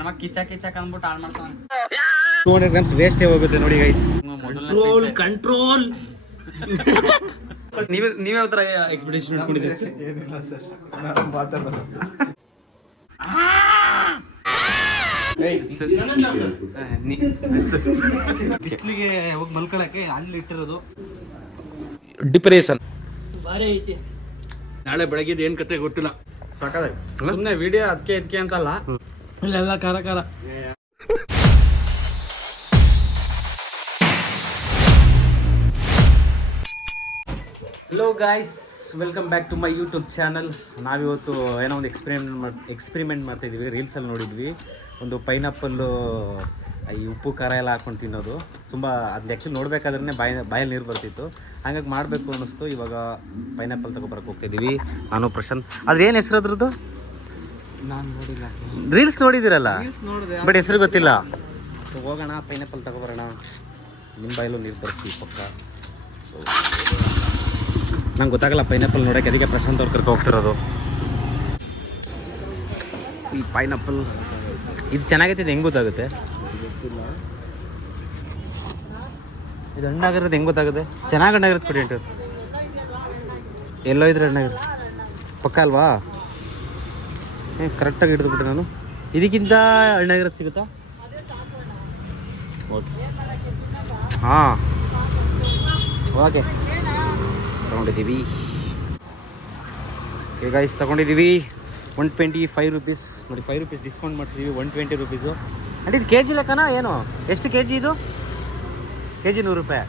ನಮ್ಮ ಕಿಚ್ಚ ಅಂದ್ಬಿಟ್ಟು ಹಾಳು ಮಾಡ್ತಾನೆ. 200 ಗ್ರಾಮ್ಸ್ ವೇಸ್ಟೇ ಹೋಗುತ್ತೆ ನೋಡಿ ಗೈಸ್. ಕಂಟ್ರೋಲ್ ನೀವೇ ಯಾವ ಥರ ಎಕ್ಸ್ಪೆಕ್ಟೇಷನ್ ಇಟ್ಕೊಂಡಿದ್ದೀರಿ? ಏನಿಲ್ಲ ಸರ್, ನಾನು ಮಾತಾಡೋದು. ಬಿಸಿಲಿಗೆ ಹೋಗಿ ಮಲ್ಕೊಳಕ್ಕೆ ಅಲ್ಲಿ ಇಟ್ಟಿರೋದು ಡಿಪ್ರೆಷನ್ ಬಾರಿ ಐತಿ. ನಾಳೆ ಬೆಳಗ್ಗೆ ಏನ್ ಕತೆ ಗೊತ್ತಿಲ್ಲ. ಸಾಕಾದ ಸುಮ್ಮನೆ ವಿಡಿಯೋ ಅದಕ್ಕೆ ಅಂತಲ್ಲ, ಇಲ್ಲೆಲ್ಲ ಖಾರ ಖಾರ. Hello guys, welcome back to my YouTube channel. ನಾವಿವತ್ತು ಏನೋ ಒಂದು ಎಕ್ಸ್ಪೆರಿಮೆಂಟ್ ಮಾಡ್ತಾಯಿದ್ವಿ. ರೀಲ್ಸಲ್ಲಿ ನೋಡಿದ್ವಿ ಒಂದು ಪೈನಾಪಲ್ಲು ಈ ಉಪ್ಪು ಖಾರ ಎಲ್ಲ ಹಾಕ್ಕೊಂಡು ತಿನ್ನೋದು. ತುಂಬ ಅದು ಆ್ಯಕ್ಚುಲಿ ನೋಡಬೇಕಾದ್ರೆ ಬಾಯಲ್ಲಿ ನೀರು ಬರ್ತಿತ್ತು, ಹಾಗಾಗಿ ಮಾಡಬೇಕು ಅನ್ನಿಸ್ತು. ಇವಾಗ ಪೈನಾಪಲ್ ತಗೊಬರಕ್ಕೆ ಹೋಗ್ತಾಯಿದ್ದೀವಿ ನಾನು ಪ್ರಶಾಂತ್. ಅದ್ರ ಏನು ಹೆಸರು ಅದ್ರದ್ದು? ನಾನು ನೋಡಿಲ್ಲ. ರೀಲ್ಸ್ ನೋಡಿದ್ದೀರಲ್ಲ, ನೋಡಿದೆ ಬಟ್ ಹೆಸರು ಗೊತ್ತಿಲ್ಲ. ಸೊ ಹೋಗೋಣ, ಪೈನಾಪಲ್ ತಗೊಬರೋಣ. ನಿಮ್ಮ ಬಾಯಲ್ಲೂ ನೀರು ಬರ್ತೀವಿ ಪಕ್ಕ. ಸೊ ನಂಗೆ ಗೊತ್ತಾಗಲ್ಲ ಪೈನಾಪಲ್ ನೋಡೋಕೆ, ಅದಕ್ಕೆ ಪ್ರಶಾಂತ್ ಅವ್ರು ಕರ್ಕೊ ಹೋಗ್ತಿರೋದು. ಈ ಪೈನಾಪಲ್ ಇದು ಚೆನ್ನಾಗೈತೆ. ಇದು ಹೆಂಗೆ ಗೊತ್ತಾಗುತ್ತೆ? ಇದು ಹಣ್ಣಾಗಿರೋದು ಹೆಂಗೆ ಗೊತ್ತಾಗುತ್ತೆ? ಚೆನ್ನಾಗಿ ಹಣ್ಣಾಗಿರುತ್ತೆ ಬಿಡಿ. ಎಂಟು ಎಲ್ಲೋ ಇದ್ರೆ ಹಣ್ಣಾಗಿರುತ್ತೆ ಪಕ್ಕ ಅಲ್ವಾ? ಕರೆಕ್ಟಾಗಿ ಹಿಡಿದ್ಬಿಟ್ಟೆ ನಾನು. ಇದಕ್ಕಿಂತ ಹಣ್ಣಾಗಿರೋದು ಸಿಗುತ್ತಾ? ಓಕೆ, ಹಾಂ ಓಕೆ, ತಗೊಂಡಿದ್ದೀವಿ. ಈಗ ಗೈಸ್ ತಗೊಂಡಿದ್ದೀವಿ 125 ರುಪೀಸ್. ನೋಡಿ 5 ರುಪೀಸ್ ಡಿಸ್ಕೌಂಟ್ ಮಾಡಿಸಿದ್ದೀವಿ, 120 ರುಪೀಸು. ಆಂಟಿ ಇದು ಕೆ ಜಿ ಲೆಕ್ಕನಾ ಏನು? ಎಷ್ಟು ಕೆ ಜಿ ಇದು? ಕೆ ಜಿ 100 ರೂಪಾಯಿ.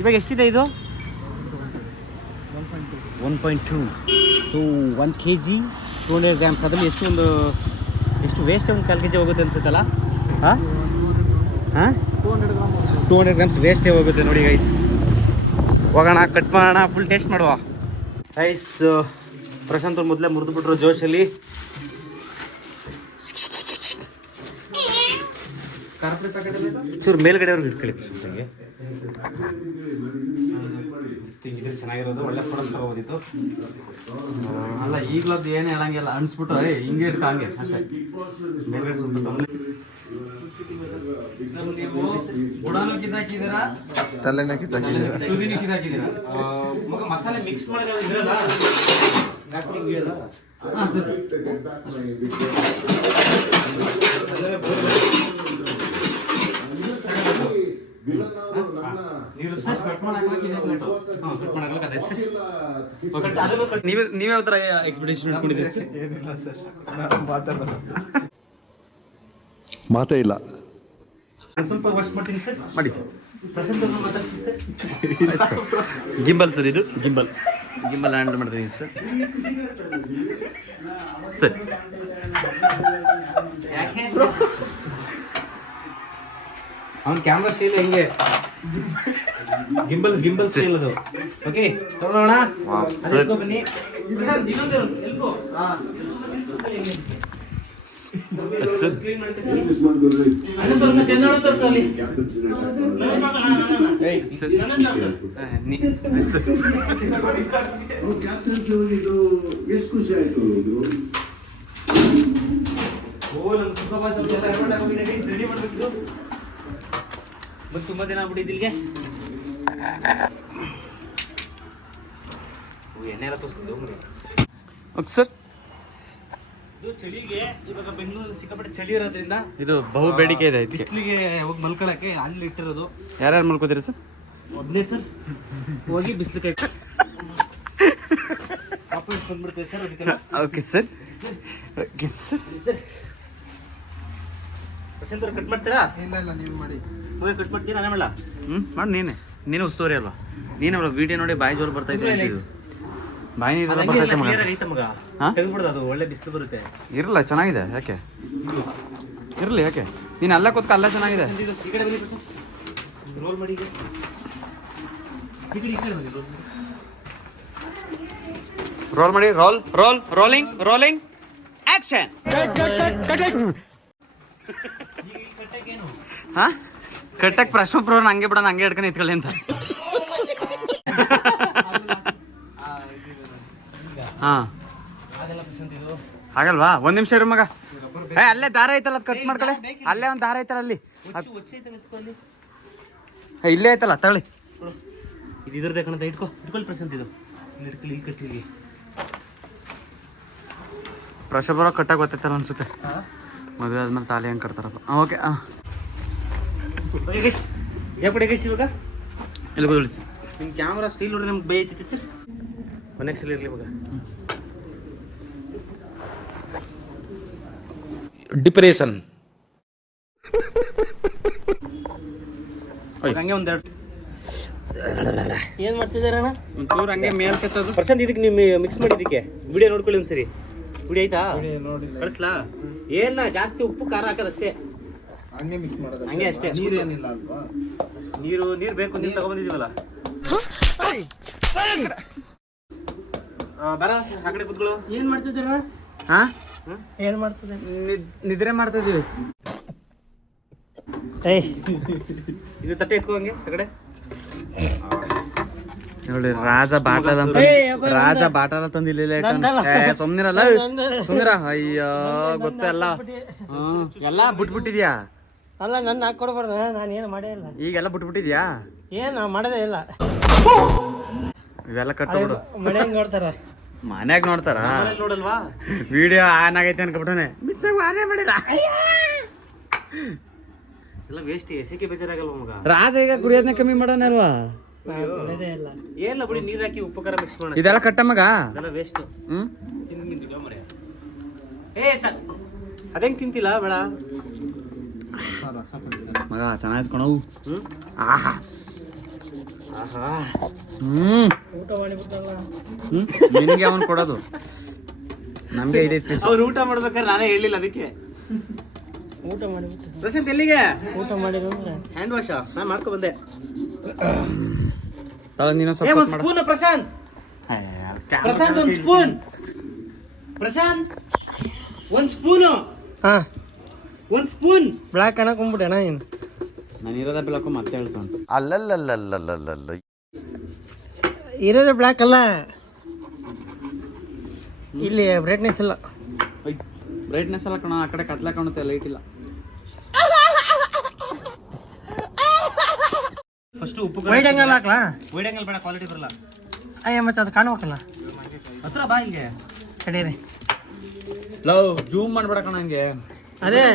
ಇವಾಗ ಎಷ್ಟಿದೆ ಇದು? 1.2. So 1 K G 200 grams. ಅದರಲ್ಲಿ ಎಷ್ಟು ವೇಸ್ಟ್? ಒಂದು 1/4 kg ಹೋಗುತ್ತೆ ಅನ್ಸುತ್ತಲ್ಲ? ಹಾಂ ಹಾಂ 200 ಗ್ರಾಮ್ಸ್ ವೇಸ್ಟೇ ಹೋಗುತ್ತೆ ನೋಡಿ ಗೈಸ್. ಹೋಗೋಣ, ಕಟ್ ಮಾಡೋಣ, ಫುಲ್ ಟೇಸ್ಟ್ ಮಾಡುವ ಗೈಸ್. ಪ್ರಶಾಂತ್ ಅವ್ರು ಮೊದಲೇ ಮುರಿದ್ಬಿಟ್ರು ಜೋಶಲ್ಲಿ. ಚೂರು ಮೇಲ್ಗಡೆಯವ್ರಿಗೆ ಇಟ್ಕೊಳ್ಳಿ ಪ್ರಶಾಂತ್ಗೆ. ತಿಂಗಿದ್ರೆ ಚೆನ್ನಾಗಿರೋದು, ಒಳ್ಳೆ ಫೋಟೋಸ್ ತಗೋಬೋದಿತ್ತು. ಅಲ್ಲ ಈಗಲದ್ದು ಏನು ಹೇಳಂಗಿಲ್ಲ, ಅನ್ಸ್ಬಿಟ್ಟು ಹಿಂಗೆ ಇರ್ಕ ಹಂಗೆ ಅಷ್ಟೇ. ಮೇಲ್ಗಡೆ ಸ್ವಲ್ಪ ನೀವು ಬುಡಾನು ಕಿದ್ದಾಕಿದ್ದೀರಾ, ತಲೆನ ಕಿತ್ತಾಕಿದ್ದೀರಾ, ತುದಿನೂ ಕಿದ್ದಾಕಿದ್ದೀರಾ. ಮಸಾಲೆ ಮಿಕ್ಸ್ ಮಾಡಿದ್ರೆ ಇದ್ರಲ್ಲ ನೀವೇ ಯಾವ ಥರ ಎಕ್ಸ್ಪೆಕ್ಟೇಷನ್ ಇಟ್ಕೊಂಡಿದ್ದೀರಿ? ಏನಿಲ್ಲ ಸರ್, ನಾನು ಮಾತಾಡೋದು. ಮಾತೇ ಇಲ್ಲ. ಸ್ವಲ್ಪ ವಾಶ್ ಮಾಡ್ತೀನಿ ಸರ್. ಮಾಡಿ ಸರ್. ಪ್ರಶಾಂತ್ ಮಾತಾಡ್ತೀನಿ ಸರ್. ಗಿಂಬಲ್ ಸರ್, ಇದು ಗಿಂಬಲ್ ಹ್ಯಾಂಡಲ್ ಮಾಡ್ತೀನಿ ಸರ್. ಸರ್ ಅವ್ನ ಕ್ಯಾಮ್ರಾ ಸ್ಟೈಲ್ ಹಿಂಗೆ ಗಿಂಬಲ್ ಸ್ಟೈಲ್ ಅದು. ಓಕೆ ತಗೊಳ್ಳೋಣ ಸರ್. ಬನ್ನಿ ತುಂಬಾ ದಿನ ಆಗ್ಬಿಟ್ಟಿದ್ದಿಲ್ಗೆ ಎಣ್ಣೆ ಎಲ್ಲ ತೋರಿಸ್ತಿದ್ದು. Okay sir. ಇದು ಚಳಿಗೆ ಇವಾಗ ಬೆಂಗಳೂರಲ್ಲಿ ಸಿಕ್ಕಾಪಟ್ಟೆ ಚಳಿ ಇರೋದ್ರಿಂದ ಇದು ಬಹು ಬೇಡಿಕೆ ಇದೆ. ಬಿಸಿಲಿಗೆ ಹೋಗಿ ಮಲ್ಕೊಳಕ್ಕೆ ಅಲ್ಲಿ ಇಟ್ಟಿರೋದು. ಯಾರ್ಯಾರು ಮಲ್ಕೋತೀರಿ ಸರ್? ಒಬ್ಬನೇ ಸರ್. ಹೋಗಿ ಬಿಸಿಲು ಕೈ ವಾಪಸ್ ಬಂದ್ಬಿಡ್ತೇವೆ ಸರ್. ಅದಕ್ಕೆ okay sir. Okay sir. Sir Prashant ಅವ್ರು ಕಟ್ ಮಾಡ್ತೀರಾ? ಇಲ್ಲ ಇಲ್ಲ, ನೀವು ಮಾಡಿ. ಹೋಗಿ ಕಟ್ ಮಾಡ್ತೀರಾ? ನಾನೇ ಮಾಡಲ್ಲ? ಮಾಡಿ. ನೀನೇ ಉಸ್ತುವಾರಿ ಅಲ್ವಾ? ನೀನೇ ವಿಡಿಯೋ ನೋಡಿ ಬಾಯಿ ಜೋರು ಬರ್ತಾ ಇದೆ. ಇದು ಬಾಯಿ ನೀರೆಲ್ಲ ಬರ್ತೈತೆ ಮಗ. ಹಾಂ ತೆಗೆದ್ಬಿಡ್ದು, ಅದು ಒಳ್ಳೆ ಬಿಸಿಲು ಬರುತ್ತೆ. ಇರಲ್ಲ, ಚೆನ್ನಾಗಿದೆ. ಯಾಕೆ ಇರಲಿ? ಯಾಕೆ ನೀನು ಅಲ್ಲ ಕೂತ್ಕ, ಅಲ್ಲ ಚೆನ್ನಾಗಿದೆ. ಈ ಕಡೆ ಬನ್ನಿ, ರೋಲ್ ಮಾಡಿ. ರೋಲ್ ಮಾಡಿ. Rolling action. ಹಾಂ ಕಟ್ಟಕ್ಕೆ ಪ್ರಶ್ನೆ ಹಂಗೆ ಬಿಡೋಣ, ಹಂಗೆ ಹಿಡ್ಕೊಂಡು ಇತ್ಕೊಳ್ಳಿ ಅಂತ. ಹಾಂ ಆಗಲ್ವಾ? ಒಂದು ನಿಮಿಷ ಇರು ಮಗ. ಅಲ್ಲೇ ದಾರ ಐತಲ್ಲ ಅದು ಕಟ್ ಮಾಡ್ಕೊಳ್ಳಿ. ಅಲ್ಲೇ ಒಂದು ದಾರ ಐತಲ್ಲ ಅಲ್ಲಿ. ಇಲ್ಲೇ ಐತಲ್ಲ ತಗೊಳ್ಳಿ. ಇದು ಇದ್ರದ್ದೇ ಕಣದ ಇಟ್ಕೊಳ್ಳಿ ಪ್ರಶಾಂತ್. ಇದು ಇಲ್ಲಿ ಇಟ್ಕೊಳ್ಳಿ, ಇಲ್ಲಿ ಕಟ್ಟಿಲಿ. ಪ್ರಶೋಭರ ಕಟ್ಟಾಗ ಗೊತ್ತೈತಲ್ಲ ಅನ್ಸುತ್ತೆ. ಮದುವೆ ಆದ್ಮೇಲೆ ತಾಲಿ ಹೆಂಗೆ ಕಟ್ತಾರಪ್ಪ. ಓಕೆ ಯಾಕೆ ಗೈಸ್ ಇವಾಗ ಇಲ್ಲಿ ಗೊತ್ತಿಳಿಸಿ. ನಿಮ್ಮ ಕ್ಯಾಮ್ರಾ ಸ್ಟೀಲ್ ನೋಡಿ ನಮ್ಗೆ ಬೈ ಐತಿ ಸರ್. ಕೊನೆಗೆ ಸಲ ಇರಲಿ ಇವಾಗ. ಡಿಪ್ರೆಷನ್ ಹಂಗೆ ಒಂದೆರಡು ಏನು ಮಾಡ್ತಿದ್ದಾರೆ ಅಣ್ಣ? ಒಂಚೂರು ಹಂಗೆ ಮೇಲ್ ಕೆತ್ತೋದು. ಪ್ರಶಾಂತ್ ಇದಕ್ಕೆ ನೀವು ಮಿಕ್ಸ್ ಮಾಡಿದ್ದಕ್ಕೆ ವಿಡಿಯೋ ನೋಡ್ಕೊಳ್ಳಿ ಒಂದ್ಸರಿ. ವಿಡಿಯೋ ಆಯ್ತಾ? ನೋಡಿಲ್ಲ. ಕಳಿಸ್ಲಾ? ಏನ ಜಾಸ್ತಿ ಉಪ್ಪು ಖಾರ ಹಾಕೋದಷ್ಟೇ. ಹಂಗೆ ಮಿಕ್ಸ್ ಮಾಡೋದು. ಹಂಗೆ ಅಷ್ಟೇ. ನೀರೇನಿಲ್ಲ ಅಲ್ವಾ? ನೀರು ಬೇಕು. ನೀರು ತಗೊಂಬಂದಿದ್ದೀವಲ್ಲ. ಬರ ಆ ಕಡೆ ಕೂತ್ಕೊಳ್ಳು. ಏನ್ ಮಾಡ್ತಿದ್ದೀರ? ಹಾ ಏನ್ ಮಾಡ್ತಿದ್ದೀರ? ನಿದ್ರೆ ಮಾಡ್ತಾ ಇದೀವಿ. ಇದು ತಟ್ಟೆ ಎತ್ಕೋ ಹಂಗೆ ಆ ಕಡೆ. ನೋಡಿ ರಾಜ ಬಾಟಲ್ ಅಂತ. ರಾಜ ಬಾಟಲ್ ತಂದು ಇಲ್ಲಿ ಸುಮ್ನಿರಲ್ಲ. ಸುಮ್ನಿರ. ಅಯ್ಯೋ ಗೊತ್ತಲ್ಲ. ಎಲ್ಲ ಬಿಟ್ಬಿಟ್ಟಿದ್ಯಾ? ಅಲ್ಲ ನನ್ನ ಹಾಕೊಡ್ಬಾರ್ದು. ನಾನು ಏನು ಮಾಡೇ ಇಲ್ಲ. ಈಗೆಲ್ಲ ಬಿಟ್ಬಿಟ್ಟಿದ್ಯಾ? ಏನ್ ಮಾಡೋದೇ ಇಲ್ಲ. ಇವೆಲ್ಲ ಕಟ್ಬಿಡು. ಮನೆಯಾಗ ನೋಡ್ತಾರ. ಮನ್ಯಾಗ ನೋಡ್ತಾರ. ನೋಡಲ್ವಾ? ವಿಡಿಯೋ ಆನ್ ಆಗೈತೆ ಅನ್ಕೊಬಿಟ್ಟನೆ. ಮಿಸ್ ಆನೇ ಮಾಡಿಲ್ಲ. ಎಲ್ಲ ವೇಸ್ಟ್. ಎಸೆಕೆ ಬೇಜಾರಾಗಲ್ವ ಮಗ? ರಾಜ ಈಗ ಕುಡಿಯೋದನ್ನ ಕಮ್ಮಿ ಮಾಡೋಣಲ್ವಾ? ಮಾಡೋದೇ ಇಲ್ಲ. ಏನಿಲ್ಲ ಬಿಡಿ, ನೀರು ಹಾಕಿ ಉಪ್ಪು ಖಾರ ಮಿಕ್ಸ್ ಮಾಡೋಣ. ಇದೆಲ್ಲ ಕಟ್ಟ ಮಗ. ಅದೆಲ್ಲ ವೇಸ್ಟ್. ಹ್ಮ್ ತಿಂದಿದ್ವಿ ಮರೆ. ಅದೇಂಗ್ ತಿಂತಿಲ್ಲ ಬೇಡ ಮಗ. ಚೆನ್ನಾಗಿ ಕಣವು. ಆಹಾ ಊಟ ಮಾಡಿಬಿಟ್ಟಲ್ಲ. ನಿನಗೆ ಅವನು ಕೊಡೋದು, ನಮ್ಗೆ 5 ಪೀಸ್. ಅವ್ರು ಊಟ ಮಾಡ್ಬೇಕಾದ್ರೆ ನಾನೇ ಹೇಳಿಲ್ಲ ಅದಕ್ಕೆ. ಊಟ ಮಾಡಿಬಿಟ್ಟು ಪ್ರಶಾಂತ್ ಎಲ್ಲಿಗೆ? ಊಟ ಮಾಡಿದ್ರೆ ಹ್ಯಾಂಡ್ ವಾಶ್ ನಾನು ಮಾಡ್ಕೊ ಬಂದೆ. ನೀನು ಒಂದ್ ಸ್ಪೂನ್ ಪ್ರಶಾಂತ್. ಪ್ರಶಾಂತ್ ಒಂದ್ ಸ್ಪೂನ್. ಪ್ರಶಾಂತ್ ಒಂದ್ ಸ್ಪೂನು. ಹಾ ಒಂದ್ ಸ್ಪೂನ್. ಬ್ಲಾಕ್ ಅಣ್ಣ ಏನು ನಾನು ಇರೋದ ಬೆಳಕು ಮತ್ತೆ ಹೇಳ್ಕೊಂಡು. ಅಲ್ಲಲ್ಲಲ್ಲಲ್ಲಲ್ಲಲ್ಲ. ಇರೋದೇ ಬ್ಲಾಕ್ ಅಲ್ಲ, ಇಲ್ಲಿ ಬ್ರೈಟ್ನೆಸ್ ಇಲ್ಲ. ಬ್ರೈಟ್ನೆಸ್ ಎಲ್ಲ ಕಣ. ಆ ಕಡೆ ಕತ್ಲ ಕಾಣುತ್ತೆ, ಲೈಟ್ ಇಲ್ಲ. ಫಸ್ಟ್ ಉಪ್ಪು ವೈಡ್ ಆಂಗಲ್ ಹಾಕ್ಲಾ? ವೈಡ್ ಆಂಗಲ್ ಬೇಡ, ಕ್ವಾಲಿಟಿ ಬರಲ್ಲ. ಅಯ್ಯ ಮತ್ತೆ ಅದು ಕಾಣ್ಬೇಕಲ್ಲ. ಹತ್ರ ಬಾ ಇಲ್ಲಿಗೆ. ಕಡೀರಿ. ಲವ್ ಜೂಮ್ ಮಾಡ್ಬೇಡ ಕಣ ಹಂಗೆ. ಅದೇ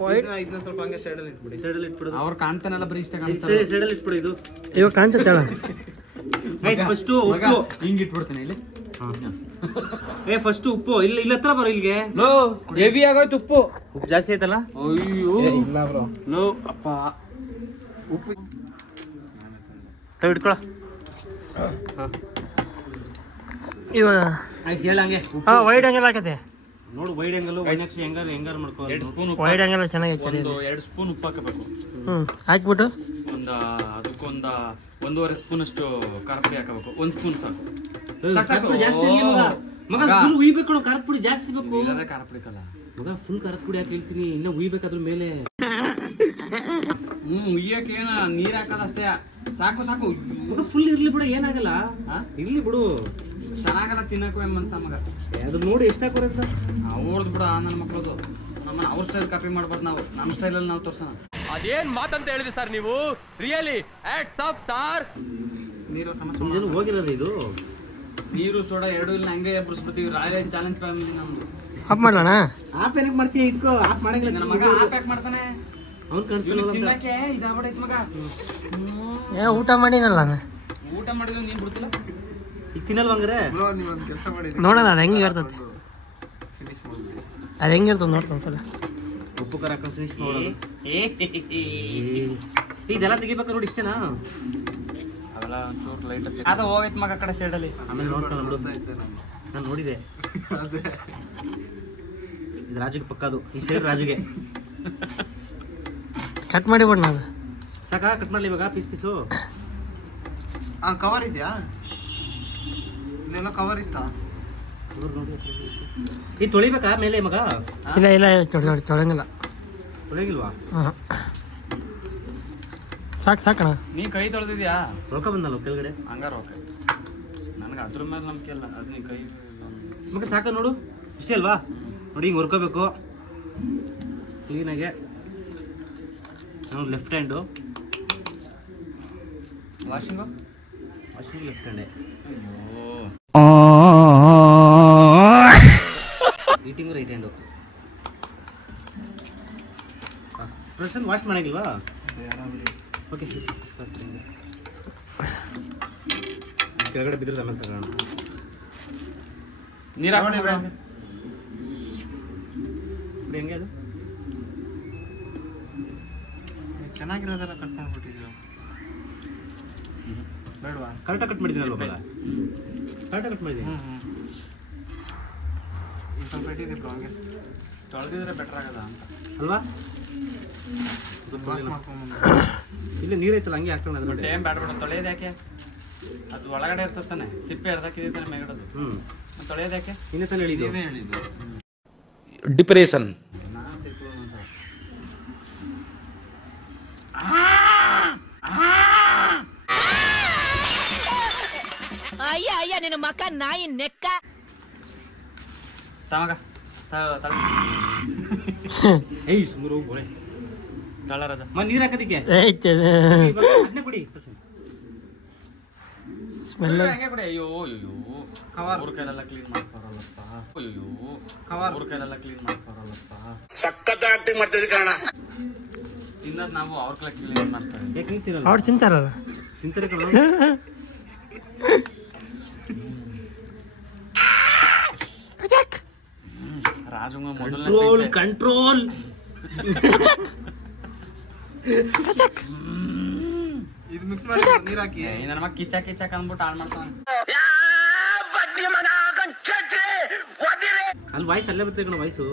ವೈಡ್. ಇದನ್ನ ಸ್ವಲ್ಪ ಹಂಗೆ ಸೈಡಲ್ಲಿ ಇಟ್ಬಿಡಿ. ಸೈಡಲ್ಲಿ ಇಟ್ಬಿಡೋದು. ಅವ್ರು ಕಾಣ್ತಾನಲ್ಲ ಬರೀ ಇಷ್ಟ ಕಾಣ್ತಾರೆ. ಸೈಡಲ್ಲಿ ಇಟ್ಬಿಡು. ಇದು ಇವಾಗ ಕಾಣ್ತೈತೆ ಫಸ್ಟ್ ಉಪ್ಪು ಹಿಂಗೆ ಇಟ್ಬಿಡ್ತೀನಿ ಇಲ್ಲಿ. ಫಸ್ಟ್ ಉಪ್ಪು ಇಲ್ಲ ಇಲ್ಲ ಹತ್ರ ಬರೋ ಇಲ್ಲಿಗೆ. ಲೋ ಹೆವಿ ಆಗೋಯ್ತು ಉಪ್ಪು. ಉಪ್ಪು ಜಾಸ್ತಿ ಆಯ್ತಲ್ಲ. ಅಯ್ಯೋ ಇಲ್ಲ ಬ್ರೋ. ಲೋ ಅಪ್ಪ ಉಪ್ಪು ತಗೋ ಇಟ್ಕೊಳ. ಇವಾಗ ಆಯ್ತು ಹೇಳ ಹಂಗೆ. ಹಾಂ ವೈಡ್ ಆಂಗಲ್ ಹಾಕತ್ತೆ ನೋಡು. ವೈಡ್ ಆಂಗಲ್ ನೆಕ್ಸ್ಟ್ ಹೆಂಗಾರು ಮಾಡ್ಕೋ. 2 ಸ್ಪೂನ್ ಉಪ್ಪು. ವೈಡ್ ಆಂಗಲ್ ಚೆನ್ನಾಗೈತೆ. 2 ಸ್ಪೂನ್ ಉಪ್ಪು ಹಾಕಬೇಕು. ಹಾಕ್ಬಿಟ್ಟು ಅದಕ್ಕೊಂದು 1.5 ಸ್ಪೂನ್ ಅಷ್ಟು ಖಾರ ಪುಡಿ ಹಾಕಬೇಕು. 1 ಸ್ಪೂನ್ ಸಾಕು. ಜಾಸ್ತಿ ಇರ್ಲಿ ಮಗ. ಮಗ ಫುಲ್ ಉಯ್ಬೇಕು ಕಣೋ. ಖಾರದ ಪುಡಿ ಜಾಸ್ತಿ ಬೇಕು ಖಾರ ಪುಡಿ ಕಲ್ಲ ಮಗ. ಫುಲ್ ಖಾರದ ಪುಡಿ ಹಾಕಿ ಹೇಳ್ತೀನಿ. ಇನ್ನ ಉಯ್ಬೇಕಾದ್ರ ಮೇಲೆ ಉಯ್ಯಕ್ಕೆ ಏನ ನೀರ್ ಹಾಕೋದು ಅಷ್ಟೇ. ಸಾಕು ಸಾಕು ಮಗ. ಫುಲ್ ಇರ್ಲಿ ಬಿಡು, ಏನಾಗಲ್ಲ. ಇರ್ಲಿ ಬಿಡು, ಚೆನ್ನಾಗಲ್ಲ ತಿನ್ನಕ್ಕೂ ಎಂಬಂತ ಮಗ. ಅದು ನೋಡಿ ಎಷ್ಟು ಹಾಕೋರಂತ. ಅವ್ರದ್ದು ಬಿಡ ನನ್ನ ಮಕ್ಕಳದು. ನಮ್ಮನ್ನ ಅವ್ರ ಸ್ಟೈಲ್ ಕಾಪಿ ಮಾಡ್ಬಾರ್ದು ನಾವು. ನಮ್ಮ ಸ್ಟೈಲಲ್ಲಿ ನಾವು ತೋರ್ಸೋಣ. ಅದೇನ್ ಮಾತಂತ ಹೇಳಿದ್ರಿ ಸರ್ ನೀವು? Really hats off sir. ನೀರು ಇದನ್ನು ಹೋಗಿರೋದು ಇದು. ನೀರು ಸೋಡಾ 2 ಇಲ್ಲ, ಹಂಗೆ ಎಬ್ಬಿಸ್ಬಿಡ್ತೀವಿ. ರಾಯಲ್ ಚಾಲೆಂಜ್ ಫ್ಯಾಮಿಲಿ ನಮ್ದು. ಆಫ್ ಮಾಡೋಣ. ಆಫ್ ಏನಕ್ಕೆ ಮಾಡ್ತೀಯ? ಇಟ್ಕೋ. ಆಫ್ ಮಾಡಂಗಿಲ್ಲ. ನನ್ನ ಮಗ ಪ್ಯಾಕ್ ಮಾಡ್ತಾನೆ. ಅವ್ನು ಕಳ್ಸಲ್ಲ. ತಿನ್ನಕ್ಕೆ ಇದಾಗ್ಬಿಡೈತೆ ಮಗ. ಊಟ ಮಾಡಿನಲ್ಲ ನಾನು. ಊಟ ಮಾಡಿದ್ರೆ ನೀನ್ ಬಿಡ್ತಿಲ್ಲ. ಈಗ ತಿನ್ನಲ್ವ ಹಂಗಾರೆ? ಬ್ರೋ ನೀವು ಒಂದು ಕೆಲಸ ಮಾಡಿ. ನೋಡೋಣ ಅದು ಹೆಂಗೆ ಇರ್ತದೆ. ಫಿನಿಶ್ ಮಾಡ್ಬಿಡಿ. ಅದು ಹೆಂಗಿರ್ತದೆ ನೋಡ್ತಾನೆ ಸಲ. ಉಪ್ಪು ಖಾರ ಹಾಕೊಂಡು ಫಿನಿಶ್ ಮಾಡೋದು. ಇದೆಲ್ಲ ತೆಗಿಬೇಕು ನೋಡಿ. ಇಷ್ಟೇನಾ? ಅದೆಲ್ಲ ಒಂಚೂರು ಲೈಟ್ ಅದು ಹೋಗೈತೆ ಮಗ ಆ ಕಡೆ ಸೈಡಲ್ಲಿ. ಆಮೇಲೆ ನೋಡ್ಕೊಂಡು ಬಿಡು. ಇದ್ದೆ ನಾನು. ನಾನು ನೋಡಿದೆ. ಅದೇ ಇದು ರಾಜುಗೆ ಪಕ್ಕದು. ಈ ಸೈಡ್ ರಾಜುಗೆ. ಕಟ್ ಮಾಡಿಬಿಡ್ ನಾವು. ಸಾಕಾ? ಕಟ್ ಮಾಡಲಿ ಇವಾಗ ಪೀಸ್ ಪೀಸು. ಕವರ್ ಇದೆಯಾ? ಇಲ್ಲೆಲ್ಲ ಕವರ್ ಇತ್ತಾ? ಇದು ತೊಳಿಬೇಕಾ ಮೇಲೆ ಮಗ? ಇಲ್ಲ ಇಲ್ಲ ತೊಳಂಗಿಲ್ಲ. ತೊಳೆಗಿಲ್ವಾ? ಹಾಂ ಸಾಕಣ. ನೀ ಕೈ ತೊಳೆದಿದ್ಯಾ? ರೊಕ್ಕ ಬಂದಲ್ಲ ಕೆಳಗಡೆ. ಹಂಗಾರ ಓಕೆ. ನನಗೆ ಅದ್ರ ಮೇಲೆ ನಂಬಿಕೆ ಅಲ್ಲ. ಅದು ನೀ ಕೈ ಮಗ ಸಾಕ ನೋಡು. ಇಷ್ಟೇ ಅಲ್ವಾ? ನೋಡಿ ಹಿಂಗೆ ಹೊರ್ಕೋಬೇಕು. ಕ್ಲೀನಾಗೆ ನಾವು ಲೆಫ್ಟ್ ಹ್ಯಾಂಡು ವಾಷಿಂಗು ಲೆಫ್ಟ್ ಹ್ಯಾಂಡೇ eating right hand. Prasanna wash ಮಾಡಂಗಿಲ್ವಾ? ಓಕೆ ಕೆಳಗಡೆ ಬಿದ್ದರೆ ಆಮೇಲೆ ತಗೋಣ. ನೀರು ನೋಡಿ ಬ್ರೋ. ಬಿಡಿ ಹೆಂಗೆ ಅದು ಚೆನ್ನಾಗಿರೋದೆಲ್ಲ ಕಟ್ ಮಾಡ್ಬಿಟ್ಟಿದ್ದೀವಿ. ಬೇಡವಾ? ಕರೆಕ್ಟಾಗಿ ಕಟ್ ಮಾಡಿದ್ದೀನಲ್ವ ಮಗ? ಕರೆಕ್ಟಾಗಿ ಕಟ್ ಮಾಡಿದ್ದೀನಿ. ಈಗ ಸ್ವಲ್ಪ ಇಟ್ಟಿದ್ದೀವಿ ಬ್ರೋ ಹಂಗೆ. ತೊಳೆದಿದ್ರೆ ಬೆಟರ್ ಆಗದ ಅಂತ ಅಲ್ವಾ? ವಾಶ್ ಮಾಡ್ಕೊಂಬಂದು ಇಲ್ಲ ನೀರೈತಲ್ಲ ಹಂಗೆ ಹಾಕೋಣ ಅದ್ರ ಬಟ್ ಏನು ಬೇಡ ಬೇಡ ತೊಳೆಯೋದು ಯಾಕೆ? ಅದು ಒಳಗಡೆ ಇರ್ತದೆ ತಾನೆ, ಸಿಪ್ಪೆ ಅರ್ಧಕ್ಕಿದೆ ತಾನೆ ಮೇಗಡೋದು. ತೊಳೆಯೋದು ಯಾಕೆ? ಇನ್ನೇ ತಾನೇ ಹೇಳಿದ್ದು. ನೀವೇ ಹೇಳಿದ್ದು. ಡಿಪ್ರೆಷನ್. ಅಯ್ಯ ಅಯ್ಯ ನಿನ್ನ ಮಕ್ಕ ನಾಯಿ ನೆಕ್ಕ. ತಮಗ ಏಯ್ ಸುಮ್ಮನೆ ಹೋಗಿ ಬೋಳೆ ತಳ ರಜ. ನೀರು ಹಾಕೋದಕ್ಕೆ ಅದನ್ನೇ ಕೊಡಿ. ಸ್ಮೆಲ್ ಹಂಗೆ ಕೊಡಿ. ಅಯ್ಯೋ ಅಯ್ಯೋ ಕವರ್. ಅವ್ರ ಕೈಲೆಲ್ಲ ಕ್ಲೀನ್ ಮಾಡ್ತಾರಲ್ಲಪ್ಪ. ಅಯ್ಯೋ ಕವರ್. ಅವ್ರ ಕೈಲೆಲ್ಲ ಕ್ಲೀನ್ ಮಾಡ್ತಾರಲ್ಲಪ್ಪ. ಸಖತ್ ಆಕ್ಟಿಂಗ್ ಮಾಡ್ತಿದ್ದೆ ಕಾರಣ. ತಿನ್ನೋದು ನಾವು ಅವ್ರ ಕೈಲ ಕ್ಲೀನ್ ಮಾಡಿಸ್ತಾರೆ. ಯಾಕೆ ನಿಂತಿರಲ್ಲ? ಅವ್ರು ತಿಂತಾರಲ್ಲ. ತಿಂತಾರೆ ಕಣ. ರಾಜಂಗ ಕಂಟ್ರೋಲ್ ಮೊದಲನೇ ಕಂಟ್ರೋಲ್. ಇದು ಮಿಕ್ಸ್ ಮಾಡಿ ನೀರು ಹಾಕಿ. ನನ್ನ ಮಗ ಕಿಚ್ಚ ಕಿಚ್ಚಕ್ ಅಂದ್ಬಿಟ್ಟು ಹಾಳು ಮಾಡ್ತಾನೆ. ಅಲ್ಲಿ ವಾಯ್ಸ್ ಅಲ್ಲೇ ಬರ್ತದೆ ಕಣ ವಾಯ್ಸು.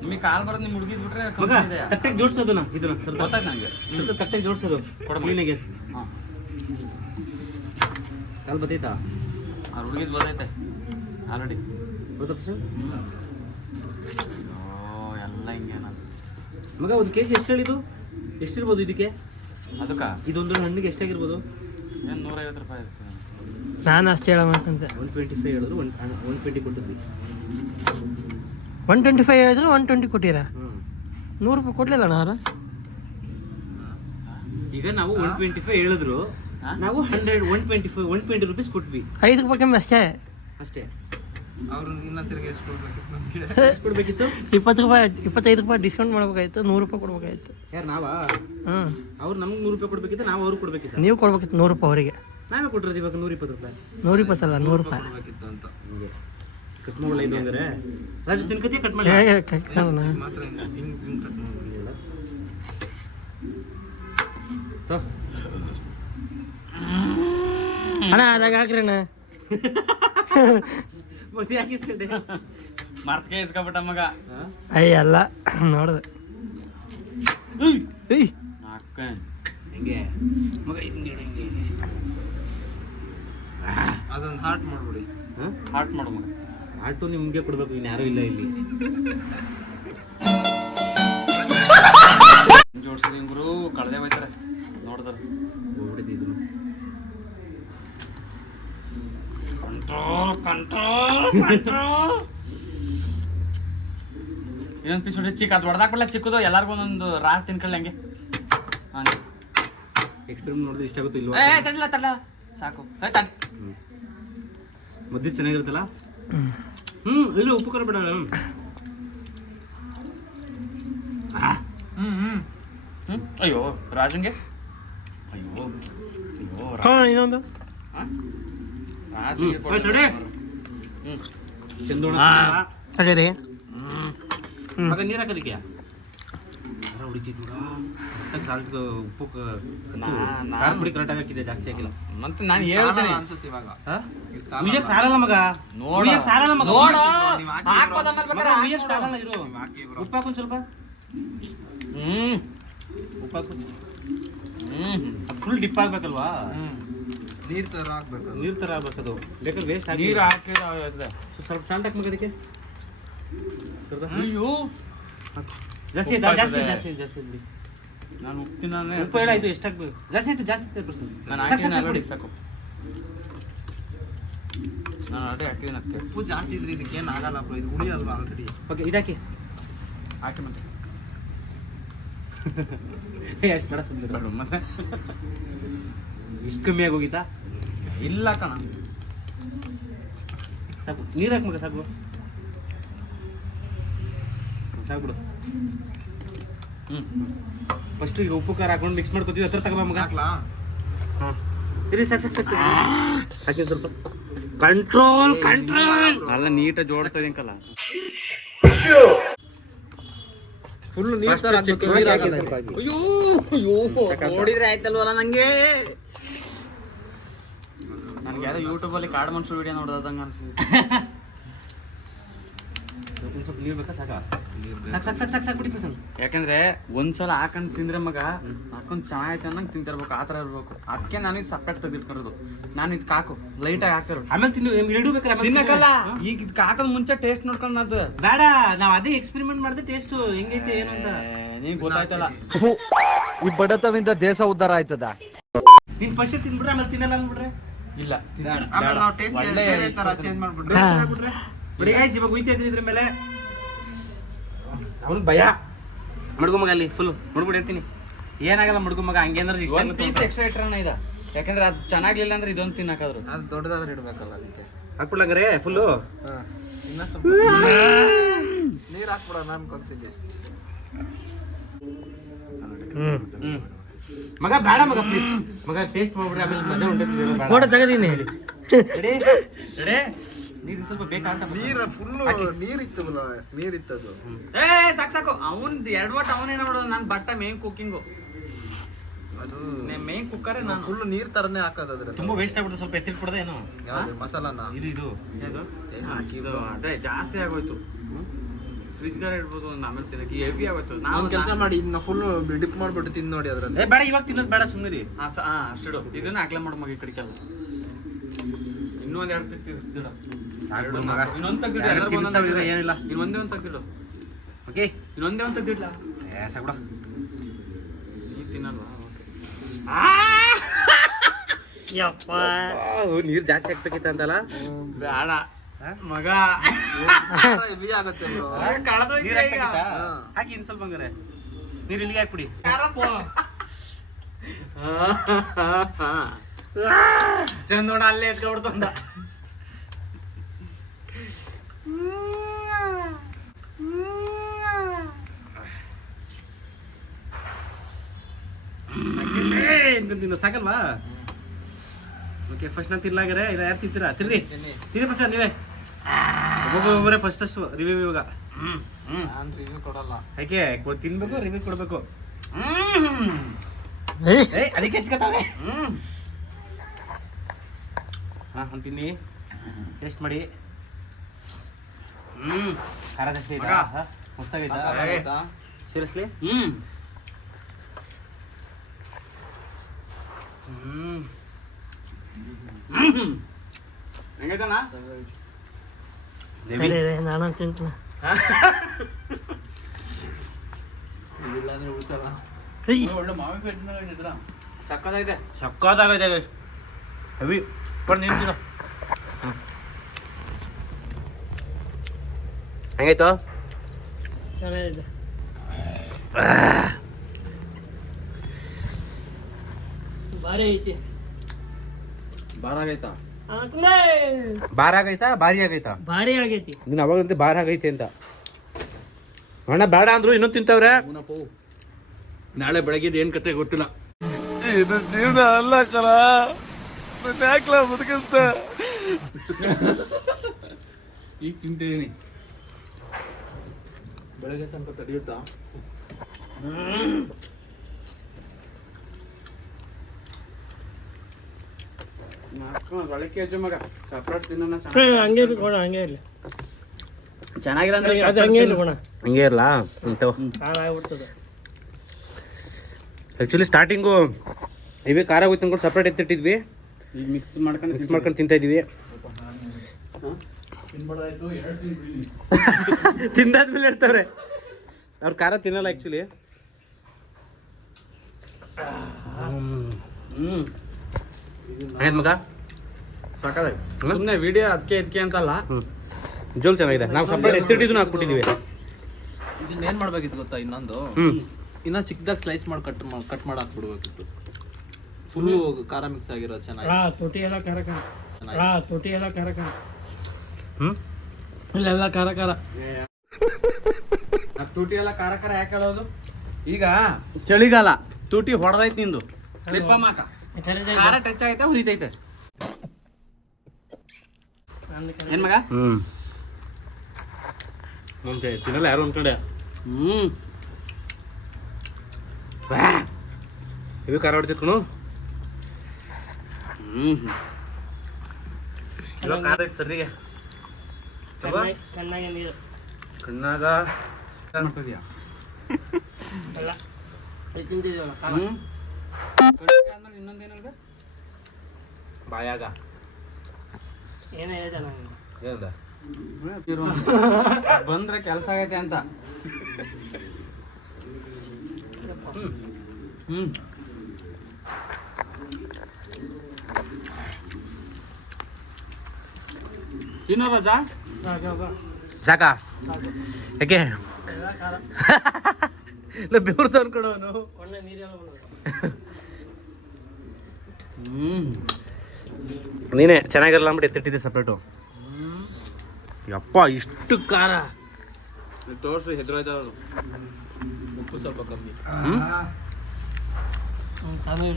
ನಿಮಗೆ ಕಾಲ್ ಬರೋದು ನಿಮ್ಮ ಹುಡುಗಿದ್ ಬಿಟ್ರೆ ಮಗ ಕಂಪ್ನಿ ಇದೆ. ತಟ್ಟೆಗೆ ಜೋಡಿಸೋದನ್ನ ಇದನ್ನ ಸ್ವಲ್ಪ ಗೊತ್ತಾಯ್ತು ನನಗೆ. ಸ್ವಲ್ಪ ತಟ್ಟೆಗೆ ಜೋಡಿಸೋದು ಕೊಡು ಕ್ಲೀನಾಗೆ. ಹಾಂ ಕಾಲು ಬತ್ತೈತಾ? ಅವ್ರ ಹುಡುಗಿದ್ ಬದೈತೆ ಆಲ್ರೆಡಿ. ಗೊತ್ತಪ್ಪ ಸರ್? ಓ ಎಲ್ಲ ಹಿಂಗೇನ ಮಗ ಒಂದು ಕೆಜಿ ಎಷ್ಟು ಹೇಳಿದ್ದು? ಎಷ್ಟಿರ್ಬೋದು ಇದಕ್ಕೆ? ಅದಕ್ಕ ಇದೊಂದು ಹಣ್ಣಿಗೆ ಎಷ್ಟಾಗಿರ್ಬೋದು? ಏನು 150 ರೂಪಾಯಿ ಇರುತ್ತೆ. ನಾನು ಅಷ್ಟೇ ಹೇಳಬೇಕಂತೆ. 125 ಹೇಳಿದ್ರು 120 ಕೊಟ್ಟಿದ್ವಿ. 125 ಹೇಳಿದ್ರು 120 ಕೊಟ್ಟಿರಾ? 100 ರೂಪಾಯಿ ಕೊಡ್ಲಿಲ್ಲ ಅಣ್ಣ ಅವ್ರು. ಈಗ ನಾವು 125 ಹೇಳಿದ್ರು, ನಾವು 120 ರುಪೀಸ್ ಕೊಟ್ವಿ 5 ರೂಪಾಯಿ ಕಮ್ಮಿ ಅಷ್ಟೇ. ಅಷ್ಟೇ. ಅವ್ರು ಇನ್ನ ತಿರ್ಗಿ ಎಷ್ಟು ಕೊಡ್ಬೇಕಿತ್ತು ನಮಗೆ? ಎಷ್ಟು ಕೊಡ್ಬೇಕಿತ್ತು? 20 ರೂಪಾಯಿ 25 ರೂಪಾಯಿ ಡಿಸ್ಕೌಂಟ್ ಮಾಡ್ಬೇಕಾಯ್ತು. 100 ರೂಪಾಯಿ ಕೊಡ್ಬೇಕಾಯ್ತು. ಯಾರು ನಾವಾ? ಹ್ಞೂ ಅವ್ರು ನಮ್ಗೆ 100 ರೂಪಾಯಿ ಕೊಡ್ಬೇಕಿತ್ತು, ನಾವು ಅವ್ರಿಗೆ ಕೊಡ್ಬೇಕಿತ್ತು. ನೀವು ಕೊಡ್ಬೇಕಿತ್ತು 100 ರೂಪಾಯಿ ಅವರಿಗೆ. ನಾವೇ ಕೊಟ್ಟಿರೋದು ಇವಾಗ 120 ರೂಪಾಯಿ. 120 ಅಲ್ಲ 100 ರೂಪಾಯಿ. ಕೊಡ್ಬೇಕಿತ್ತು ಅಂತ. ಹಂಗೆ ಕಟ್ ಮಾಡೋಲ್ಲ ಇದು ಅಂದರೆ. ರಾಜು ತಿನ್ಕತಿ ಕಟ್ ಮಾಡಿ. ಮಾತ್ರ ಹಿಂಗ್ ಕಟ್ ಮಾಡ್ಬಿಡಿ. ಅಣ್ಣ ಅದಾಗ ಹಾಕ್ರಿ ಅಣ್ಣ. ಮತ್ತೆ ಯಾಕೆ ಇಸ್ಕೊಂಡೆ? ಮರ್ತಕ್ಕೆ ಇಸ್ಕೊಬಿಟ್ಟ ಮಗ. ಅಯ್ಯ ಅಲ್ಲ ನೋಡ್ದೆ. ಏಯ್ ಅಕ್ಕ ಹೆಂಗೆ ಮಗ ಹಿಂಗೆ ಹಿಂಗೆ ಅದೊಂದು ಹಾರ್ಟ್ ಮಾಡ್ಬಿಡಿ. ಹಾಂ ಹಾರ್ಟ್ ಮಾಡು ಮಗ. ಆಟೋ ನಿಮ್ಗೆ ಕೊಡ್ಬೇಕು, ಇನ್ನು ಯಾರೂ ಇಲ್ಲ ಇಲ್ಲಿ. ಜೋಡ್ಸಿದೀನಿ ಗುರು, ಕಳ್ದೆ ಹೋಯ್ತಾರೆ ನೋಡಿದ್ರೆ. ಹೋಗ್ಬಿಟ್ಟಿದ್ದು ಇನ್ನೊಂದು ಪೀಸ್ ಹೊಡಿ ಚಿಕ್ಕ. ಅದು ಹೊಡೆದಾಕ್ಬಿಡ್ಲ ಚಿಕ್ಕದು, ಎಲ್ಲರಿಗೂ ಒಂದೊಂದು ರಾತ್ ತಿನ್ಕೊಳ್ಳಿ ಹಂಗೆ. ಹಂಗೆ ಎಕ್ಸ್ಪೆರಿಮೆಂಟ್ ನೋಡಿದ್ರೆ ಇಷ್ಟ ಆಗುತ್ತೋ ಇಲ್ವಾ? ತಡಲ ತಡಲ ಸಾಕು. ತಡ್ ಮದ್ದು ಚೆನ್ನಾಗಿರುತ್ತಲ್ಲ. ಇಲ್ಲ ಉಪ್ಪು ಖಾರ ಬೇಡ. ಅಯ್ಯೋ ರಾಜಂಗೆ. ಅಯ್ಯೋ ಅಯ್ಯೋ ಇನ್ನೊಂದು ರಾಜಂಗೆ ಸಡೆ ಚಂದೋಣ ಸರಿ ರೀ. ಮಗ ನೀರು ಹಾಕೋದಕ್ಕೆ ಖಾರ ಹೊಡಿತಿದ್ ಮಗ. ಕರೆಕ್ಟಾಗಿ ಸಾಲ್ಟ್ ಉಪ್ಪು ಖಾರ ಪುಡಿ ಕರೆಕ್ಟಾಗಿ ಹಾಕಿದೆ, ಜಾಸ್ತಿ ಹಾಕಿಲ್ಲ. ಮತ್ತೆ ನಾನು ಹೇಳ್ತೇನೆ ಅನ್ಸುತ್ತೆ ಇವಾಗ. ಉಯ್ಯಕ್ ಸಾಲಲ್ಲ ಮಗ. ನೋಡು. ಉಯ್ಯಕ್ ಸಾಲಲ್ಲ ಮಗ. ನೋಡು. ನೀವ್ ಹಾಕಿ ಹಾಕ್ಬೋದ ಆಮೇಲೆ ಮಗ, ಬೇಕಾದ್ರೆ ಉಯ್ಯಕ್ ಸಾಲಲ್ಲ ಇರು. ನೀವ್ ಹಾಕಿ ಬ್ರೋ. ಉಪ್ಪು ಹಾಕೊಂಡ್ ಸ್ವಲ್ಪ ಉಪ್ಪು ಹಾಕು. ಫುಲ್ ಡಿಪ್ ಆಗ್ಬೇಕಲ್ವಾ? ನೀರ್ ತರ ಹಾಕ್ಬೇಕು ಅದು. ನೀರ್ ತರ ಆಗ್ಬೇಕದು. ಬೇಕಾದ್ರೆ ವೇಸ್ಟ್ ಆಗಿ ನೀರು ಹಾಕಿ ಸ್ವಲ್ಪ ಸಾಲ್ಟ್ ಹಾಕಿ ಮಗ ಅದಕ್ಕೆ. ಸ್ವಲ್ಪ ಅಯ್ಯೋ ಜಾಸ್ತಿ ಆಯ್ತಾ? ಜಾಸ್ತಿ ಜಾಸ್ತಿ ಜಾಸ್ತಿ ಇರ್ಲಿ. ನಾನು ಉಪ್ಪಿನ ಉಪ್ಪು ಹೇಳಾಯ್ತು, ಎಷ್ಟು ಹಾಕ್ಬೇಕು? ಜಾಸ್ತಿ ಆಯ್ತು, ಜಾಸ್ತಿ ಆಯ್ತು. ನಾನು ಸಾಕು, ಸಾಕು, ಹಾಕಿ ಕೊಡಿ. ಸಾಕು. ನಾನು ಅದೇ ಹಾಕ್ತೀನಿ ಅದಕ್ಕೆ. ಉಪ್ಪು ಜಾಸ್ತಿ ಇದ್ರೆ ಇದಕ್ಕೇನು ಆಗಲ್ಲ ಬ್ರೋ, ಇದು ಹುಳಿ ಅಲ್ವಾ ಆಲ್ರೆಡಿ. ಓಕೆ ಇದಾಕಿ ಹಾಕಿ ಮತ್ತೆ ಎಷ್ಟು ಕಡೆ ಸುಂದರ ಮತ್ತೆ ಇಷ್ಟು ಕಮ್ಮಿ ಆಗೋಗಿತ್ತಾ? ಇಲ್ಲ ಕಣ. ಸಾಕು ನೀರು ಹಾಕ್ ಮಗ, ಸಾಕು ಸಾಕು ಬಿಡು. ಫಸ್ಟು ಈಗ ಉಪ್ಪು ಖಾರ ಹಾಕೊಂಡು ಮಿಕ್ಸ್ ಮಾಡ್ಕೊತೀವಿ. ಹತ್ರ ತಗೋಬ ಮಗ. ಹಾಕ್ಲಾ? ಹಾಂ ಇರಿ, ಸಾಕು ಸಾಕು ಸಾಕು ಹಾಕಿ ಸ್ವಲ್ಪ ಕಂಟ್ರೋಲ್ ಕಂಟ್ರೋಲ್. ಅಲ್ಲ ನೀಟಾಗಿ ಜೋಡಿಸ್ತಾ ಇದೀನಿಕಲ್ಲ. ಫುಲ್ ನೀರ್ ತರ ಹಾಕ್ಬೇಕು, ನೀರ್ ಹಾಕಲ್ಲ ಇದು. ಅಯ್ಯೋ ಅಯ್ಯೋ ನೋಡಿದ್ರೆ ಆಯ್ತಲ್ವಲ್ಲ ನಂಗೆ. ನನಗೆ ಯಾರೋ ಯೂಟ್ಯೂಬಲ್ಲಿ ಕಾಡು ಮನುಷ್ಯರು ವಿಡಿಯೋ ನೋಡ್ದಂಗೆ ಅನ್ಸುತ್ತೆ. ಸ್ವಲ್ಪ ನೀರು ಬೇಕಾ? ಸಾಕ ಸಾಕು ಸಾಕು ಸಾಕು ಸಾಕು ಸಾಕು ಬಿಡಿ ಪಸಂದ್. ಯಾಕಂದ್ರೆ ಒಂದ್ಸಲ ಹಾಕೊಂಡು ತಿಂದ್ರೆ ಮಗ ಹಾಕೊಂಡು ಚೆನ್ನಾಗೈತೆ ಅನ್ನಂಗೆ ತಿಂತಿರ್ಬೇಕು, ಆ ಥರ ಇರ್ಬೇಕು. ಅದಕ್ಕೆ ನಾನು ಇದು ಸಪ್ರೇಟ್ ತೆಗೆದಿಟ್ಕೊಂಡಿರೋದು. ನಾನು ಇದಕ್ಕೆ ಹಾಕು ಲೈಟಾಗಿ ಹಾಕಿರು ಆಮೇಲೆ ಎರಡು ಬೇಕಾರೆ ತಿನ್ನಕ್ಕಲ್ಲ. ಈಗ ಇದಕ್ಕೆ ಹಾಕೋದ್ ಮುಂಚೆ ಟೇಸ್ಟ್ ನೋಡ್ಕೊಂಡು ಅದು ಬೇಡ. ನಾವು ಅದೇ ಎಕ್ಸ್ಪೆರಿಮೆಂಟ್ ಮಾಡಿದೆ ಟೇಸ್ಟ್ ಹೆಂಗೈತೆ ಏನು ಅಂತ ನಿಂಗೆ ಗೊತ್ತಾಯ್ತಲ್ಲ. ಈ ಬಡತವಿಂದ ದೇಶ ಉದ್ಧಾರ ಆಯ್ತದ. ನೀನ್ ಫಸ್ಟ್ ತಿನ್ಬಿಟ್ರೆ ಆಮೇಲೆ ತಿನ್ನಲ್ಲ ಅಂದ್ಬಿಟ್ರೆ ಇಲ್ಲ ಆಮೇಲೆ ನಾವು ಟೇಸ್ಟ್ ಒಳ್ಳೆ ಬೇರೆ ತರ ಚೇಂಜ್ ಮಾಡ್ಬಿಟ್ರೆ ಬಿಟ್ರೆ ಬಿಡಿ ಗಾಯ್ಸ್. ಇವಾಗ ಉಯ್ತಾ ಇದ್ದೀನಿ ಇದ್ರ ಮೇಲೆ. ಅವ್ನು ಭಯ ಮಡ್ಗು ಮಗ ಅಲ್ಲಿ ಫುಲ್ ಮುಡ್ಬಿಟ್ಟು ಇರ್ತೀನಿ. ಏನಾಗಲ್ಲ ಮಡ್ಗು ಮಗ, ಹಂಗೆ ಅಂದ್ರೆ ಇಷ್ಟ ಒಂದು ಪೀಸ್ ಎಕ್ಸ್ಟ್ರಾ ಇಟ್ರಣ ಇದೆ. ಯಾಕಂದ್ರೆ ಅದು ಚೆನ್ನಾಗ್ಲಿಲ್ಲ ಅಂದ್ರೆ ಇದೊಂದು ತಿನ್ನಕಾದ್ರು ಅದು ದೊಡ್ಡದಾದ್ರೆ ಇಡ್ಬೇಕಲ್ಲ ಅದಕ್ಕೆ. ಹಾಕ್ಬಿಡ್ಲಂಗ್ರೆ ಫುಲ್ಲು. ಇನ್ನ ಸ್ವಲ್ಪ ನೀರ್ ಹಾಕ್ಬಿಡ, ನಾನು ಕೊಡ್ತೀನಿ. ಮಗ ಬೇಡ ಮಗ ಪ್ಲೀಸ್ ಮಗ, ಟೇಸ್ಟ್ ಮಾಡ್ಬಿಡ್ರಿ ಆಮೇಲೆ ಮಜಾ ಉಂಟೈತಿ. ಫೋಟೋ ತೆಗದೀನಿ. ನೀರು ಸ್ವಲ್ಪ ಬೇಕಾಂತ ನೀರ್ ಫುಲ್ಲು ನೀರಿತ್ತು ಬ್ರೋ, ನೀರಿತ್ತದು. ಸಾಕು ಸಾಕು. ಅವನ್ ಎರಡು ವಾಟ್ ಅವನೇ ನೋಡೋದು. ನಾನು ಬಟ್ಟ ಮೇನ್ ಕುಕ್ಕಿಂಗು, ಅದು ಮೇನ್ ಕುಕ್ಕರೇ ನಾನು. ಫುಲ್ ನೀರ್ ತರನೇ ಹಾಕೋದು ಅದ್ರ. ತುಂಬಾ ವೇಸ್ಟ್ ಆಗ್ಬಿಡುತ್ತೆ. ಸ್ವಲ್ಪ ಎತ್ತಿಟ್ಬಿಡೋದು ಏನೋ ಯಾವ್ದು ಮಸಾಲಾನ ಇದು ಯಾವುದು ಹಾಕಿ ಇದು ಅದೇ ಜಾಸ್ತಿ ಆಗೋಯ್ತು. ಫ್ರಿಜ್ಗಾರ ಇಡ್ಬೋದು ಒಂದು ಆಮೇಲೆ ತಿನ್ನಕ್ಕೆ ಹೆವಿ ಆಗೋಯ್ತು. ನಾವು ಒಂದ್ ಕೆಲಸ ಮಾಡಿ, ಇದನ್ನ ಫುಲ್ ಡಿಪ್ ಮಾಡ್ಬಿಟ್ಟು ತಿಂದು ನೋಡಿ ಅದ್ರಲ್ಲಿ. ಬೇಡ ಇವಾಗ ತಿನ್ನೋದು ಬೇಡ, ಸುಮ್ಮನೆ ಅಷ್ಟಿಡು. ಇದನ್ನ ಹಾಕ್ಲ ಮಾಡು ಮಗ ಈ ಕಡೆಗೆಲ್ಲ. ಇನ್ನೂ ಒಂದ್ 2 ಪೀಸ್ ತಿನ್ನಿಸ್ತಿಡು. ಇನ್ನೊಂದು ತೆಗ್ದಿಡು. ಎಲ್ಲರಿಗೂ ಒಂದೊಂದು ಏನಿಲ್ಲ. ಇನ್ನೊಂದೇ ಒಂದು ತೆಗ್ದಿಡು. ಓಕೆ ಇನ್ನೊಂದೇ ಒಂದು ತೆಗ್ದಿಡ್ಲ. ಸಾಕ್ಬಿಡ. ನೀ ತಿನ್ನಲ್ವಾ? ಯಪ್ಪ ನೀರು ಜಾಸ್ತಿ ಹಾಕ್ಬೇಕಿತ್ತ ಅಂತಲ್ಲ. ಬೇಡ ಮಗ, ಹೆವಿ ಆಗುತ್ತೆ ಬ್ರೋ. ನೀರು ಹಾಕ್ಬೇಕಿತ್ತ? ಹಾಕಿ ಇನ್ ಸ್ವಲ್ಪ ಹಂಗಾರೆ ನೀರು ಇಲ್ಲಿಗೆ ಹಾಕ್ಬಿಡಿ. ಚಂದೋಣ ಅಲ್ಲೇ ಎತ್ಕೊಬಿಡ್ತಂದ. ತಿನ್ನು ಸಾಕಲ್ವಾ? ಓಕೆ ಫಸ್ಟ್ ನಾನು ತಿನ್ಲಾಗರೆ ಇಲ್ಲ ಯಾರು ತಿಂತೀರಾ? ತಿರ್ರಿ ತಿನ್ನಿ ಫಸ್ಟ್ ನೀವೇ. ಒಬ್ಬೊಬ್ಬರೇ ಫಸ್ಟ್ ಅಷ್ಟು ರಿವ್ಯೂ ಇವಾಗ. ನಾನು ರಿವ್ಯೂ ಕೊಡಲ್ಲ. ಯಾಕೆ ತಿನ್ಬೇಕು, ರಿವ್ಯೂ ಕೊಡ್ಬೇಕು. ಅದಕ್ಕೆ ಹೆಚ್ಕೊತಾವೆ. ಹಾಂ ತಿನ್ನಿ, ಟೇಸ್ಟ್ ಮಾಡಿ. ಖಾರ ಜಾಸ್ತಿ ಐತಾ? ಮಸ್ತಾಗೈತಾ? ಸೀರಿಯಸ್ಲಿ? ಹೆಂಗೈತಣ್ಣ? ನಾನು ತಿಂತೀನಿ. ಒಳ್ಳೆ ಮಾವಿನ ಸಕ್ಕದಾಗಿದೆ. ಸಕ್ಕತ್ತಾಗೈತೆ ಹೆವಿ. ಬಟ್ ನೀನು ತಿನ್ನು. ಹೆಂಗಾಯ್ತು? ಚೆನ್ನಾಗಿದೆ. ಭಾರಿ ಐತಿ. ಬಾರ ಆಗೈತಾ? ಬಾರ ಆಗೈತಾ ಭಾರಿ ಆಗೈತಾ? ಭಾರಿ ಆಗೈತಿ. ನೀನು ಅವಾಗಂತೆ ಬಾರ ಆಗೈತೆ ಅಂತ. ಅಣ್ಣ ಬೇಡ ಅಂದ್ರು ಇನ್ನೊಂದು ತಿಂತವ್ರೆ. ನಾಳೆ ಬೆಳಗ್ಗೆ ಏನ್ ಕತೆ ಗೊತ್ತಿಲ್ಲ. ಇದು ಜೀವನ ಅಲ್ಲ ಕಣ, ಯಾಕಲ ಬದುಕಿಸ್ತ. ಈಗ ತಿಂತಿದ್ದೀನಿ, ಬೆಳಗ್ಗೆ ತನಕ ತಡೆಯುತ್ತಾ? ಒಳಕ್ಕೆ ಮಗ ಸಪ್ರೇಟ್ ತಿನ್ನೋಣ. ಹಂಗೆ ಇರ್ಲಿ ಕೋಣ, ಹಂಗೆ ಇರ್ಲಿ. ಚೆನ್ನಾಗಿಲ್ಲ ಅಂದ್ರೆ ಅದು ಹಂಗೆ ಇರ್ಲಿ ಕೋಣ. ಹಂಗೆ ಇರಲ್ಲ ಅಂತವ. ಖಾರ ಆಗ್ಬಿಡ್ತದೆ. ಆ್ಯಕ್ಚುಲಿ ಸ್ಟಾರ್ಟಿಂಗು ಇವೇ ಖಾರ ಹೋಯ್ತು ಅಂದ್ಕೊಂಡು ಸಪ್ರೇಟ್ ಎತ್ತಿಟ್ಟಿದ್ವಿ. ಈಗ ಮಿಕ್ಸ್ ಮಾಡ್ಕೊಂಡು ತಿಂತಾ ಇದ್ವಿ. ತಿಂದಾದ್ಮೇಲೆ ಇರ್ತಾರೆ ಅವ್ರು ಖಾರ ತಿನ್ನಲ್ಲ ಆ್ಯಕ್ಚುಲಿ. ಆಯ್ತು ಮಗ ಸಾಕಾದ ಸುಮ್ಮನೆ ವಿಡಿಯೋ ಅದಕ್ಕೆ ಇದಕ್ಕೆ ಅಂತಲ್ಲ. ಜೋಲ್ ಚೆನ್ನಾಗಿದೆ. ನಾವು ಸಪ್ರೇಟ್ ಎತ್ತಿಟ್ಟಿದ್ದು ಹಾಕ್ಬಿಟ್ಟಿದ್ದೀವಿ. ಇದನ್ನ ಏನ್ ಮಾಡ್ಬೇಕಿತ್ತು ಗೊತ್ತಾ? ಇನ್ನೊಂದು ಇನ್ನ ಚಿಕ್ಕದಾಗಿ ಸ್ಲೈಸ್ ಮಾಡಿ ಕಟ್ ಮಾಡಿ ಹಾಕ್ಬಿಡ್ಬೇಕಿತ್ತು. ಫುಲ್ಲು ಖಾರ ಮಿಕ್ಸ್ ಆಗಿರೋ ಚೆನ್ನಾಗಿ. ತೊಟಿ ಎಲ್ಲ ಖಾರ ಇಲ್ಲೆಲ್ಲ ಖಾರ ತೂಟಿ ಎಲ್ಲ ಖಾರ ಖಾರ ಯಾಕೆ ಹೇಳೋದು? ಈಗ ಚಳಿಗಾಲ ತೂಟಿ ಹೊಡೆದೈತಿ ನಿಂದು ಲಿಪ್ಪ ಮಾಕ ಖಾರ ಟಚ್ ಆಗೈತೆ ಹುರಿತೈತೆ ಏನ್ ಮಗ? ಮುಂಚೆ ತಿನ್ನಲ್ಲ ಯಾರು ಅನ್ಕೊಂಡೆ. ಇವು ಖಾರ ಹೊಡಿತಿತ್ಕೊಂಡು ಇವಾಗ ಖಾರ ಐತೆ ಸರಿಗೆ ಕಣ್ಣಾಗ ನೀರು ಕಣ್ಣಾಗ ಮಾಡ್ತಿದ್ಯಾ? ಎಲ್ಲ ತಿಂತಿದ್ದೀವಲ್ಲ ಖಾರ. ಇನ್ನೊಂದೇನಲ್ಗ ಬಾಯಾಗ ಏನೇ ಹೇಳ್ದೆ ನಾನು ಏನಂದ ಬಂದ್ರೆ ಕೆಲಸ ಆಗೈತೆ ಅಂತ. ಇನ್ನೂ ರಜಾ ಸಾಕ ಯಾಕೆ ಬೆವ್ರು ಅನ್ಕೊಳೋನು. ಕೊಂಡೆ ನೀರೆಲ್ಲ ಬಂದು ನೀನೇ ಚೆನ್ನಾಗಿರಲ್ಲ ಅಂದ್ಬಿಟ್ಟು ಎತ್ತಿಟ್ಟಿದ್ದೆ ಸಪ್ರೇಟು. ಯಪ್ಪ ಇಷ್ಟು ಖಾರ ತೋರ್ಸಿ ಹೆದ್ರೋಯ್ತ ಉಪ್ಪು ಸ್ವಲ್ಪ ಕಮ್ಮಿ. ಕಮ್ಮಿ